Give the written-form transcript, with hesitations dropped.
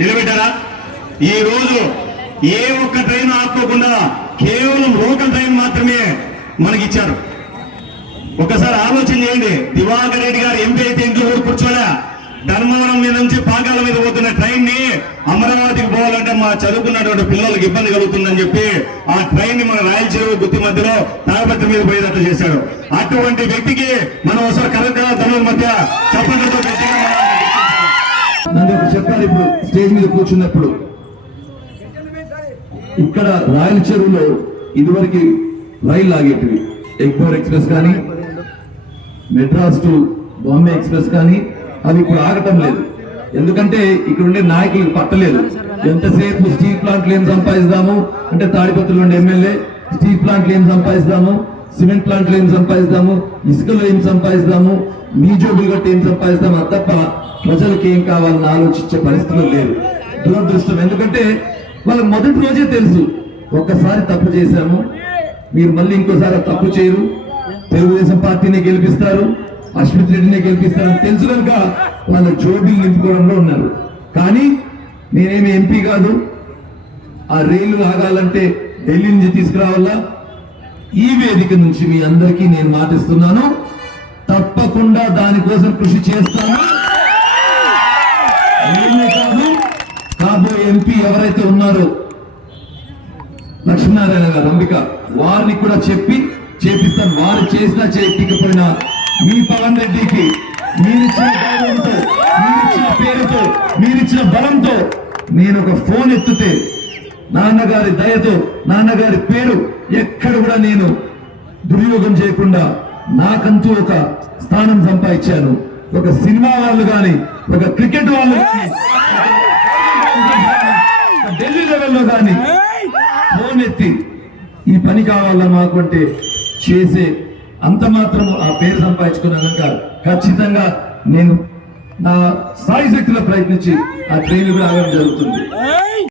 నిలబెట్టారా? ఈ రోజు ఏ ఒక్క ట్రైన్ ఆపుకోకుండా కేవలం లోకల్ ట్రైన్ మాత్రమే మనకిచ్చారు. ఒకసారి ఆలోచన చేయండి. దివాకర్ రెడ్డి గారు ఎంపీ అయితే ఇంట్లో కూడా కూర్చోలే. ధర్మవరం మీద నుంచి పాకాల మీద పోతున్న ట్రైన్ ని అమరావతికి పోవాలంటే మా చదువుకున్నటువంటి పిల్లలకు ఇబ్బంది కలుగుతుందని చెప్పి ఆ ట్రైన్ ని మన రాయలచెరువు గుత్తి మధ్యలో తాడపత్రి మీద పోయేటట్లు చేశాడు. అటువంటి వ్యక్తికి మనం ఒకసారి కరెక్ట్గా ధనుల మధ్య చెప్పడంతో నన్ను చెప్పారు. ఇప్పుడు స్టేజ్ మీద కూర్చున్నప్పుడు ఇక్కడ రాయలచెరువులో ఇదివరకు రైలు లాగేటివి, ఎగ్మోర్ ఎక్స్ప్రెస్ కానీ మెడ్రాస్ టు బాంబే ఎక్స్ప్రెస్ కానీ అవి ఇప్పుడు ఆగటం లేదు. ఎందుకంటే ఇక్కడ ఉండే నాయకులకు పట్టలేదు. ఎంతసేపు స్టీల్ ప్లాంట్లు ఏం సంపాదిస్తాము అంటే తాడిపత్రిలో ఉండే ఎమ్మెల్యే స్టీల్ ప్లాంట్లు ఏం సంపాదిస్తాము, సిమెంట్ ప్లాంట్లు ఏం సంపాదిస్తాము, ఇసుకలో ఏం సంపాదిస్తాము, నీజోబులు గట్టి ఏం సంపాదిస్తాము, అది తప్ప ప్రజలకు ఏం కావాలని ఆలోచించే పరిస్థితులు లేదు. దురదృష్టం. ఎందుకంటే వాళ్ళకి మొదటి రోజే తెలుసు, ఒక్కసారి తప్పు చేశాము, మీరు మళ్ళీ ఇంకోసారి తప్పు చేయరు, తెలుగుదేశం పార్టీని గెలిపిస్తారు, అశ్విత్ రెడ్డిని గెలిపిస్తారని తెలుసు కనుక వాళ్ళ జోబీలు నింపుకోవడంలో ఉన్నారు. కానీ నేనేమి ఎంపీ కాదు. ఆ రైలు ఆగాలంటే ఢిల్లీ నుంచి తీసుకురావాలా. ఈ వేదిక నుంచి మీ అందరికీ నేను మాటిస్తున్నాను, తప్పకుండా దానికోసం కృషి చేస్తాను. నేనే కాదు, కాబోయే ఎంపీ ఎవరైతే ఉన్నారో లక్ష్మీనారాయణ గారు, అంబిక, వారిని కూడా చెప్పి చేపిస్తాను. వారు చేసినా చేయకపోయినా మీ పవన్ రెడ్డికి మీరిచ్చిన గౌరవంతో, మీరిచ్చిన పేరుతో, మీరిచ్చిన బలంతో నేను ఒక ఫోన్ ఎత్తితే నాన్నగారి దయతో, నాన్నగారి పేరు ఎక్కడ కూడా నేను దుర్యోగం చేయకుండా నాకంటూ ఒక స్థానం సంపాదించాను. ఒక సినిమా వాళ్ళు కానీ, ఒక క్రికెట్ వాళ్ళు కానీ, ఢిల్లీ లెవెల్లో కానీ ఫోన్ ఎత్తి ఈ పని కావాలా మాకు అంటే చేసే అంత మాత్రం ఆ పేరు సంపాదించుకున్నాక ఖచ్చితంగా నేను నా సాయి శక్తిలో ప్రయత్నించి ఆ ట్రైన్ కూడా ఆగడం జరుగుతుంది.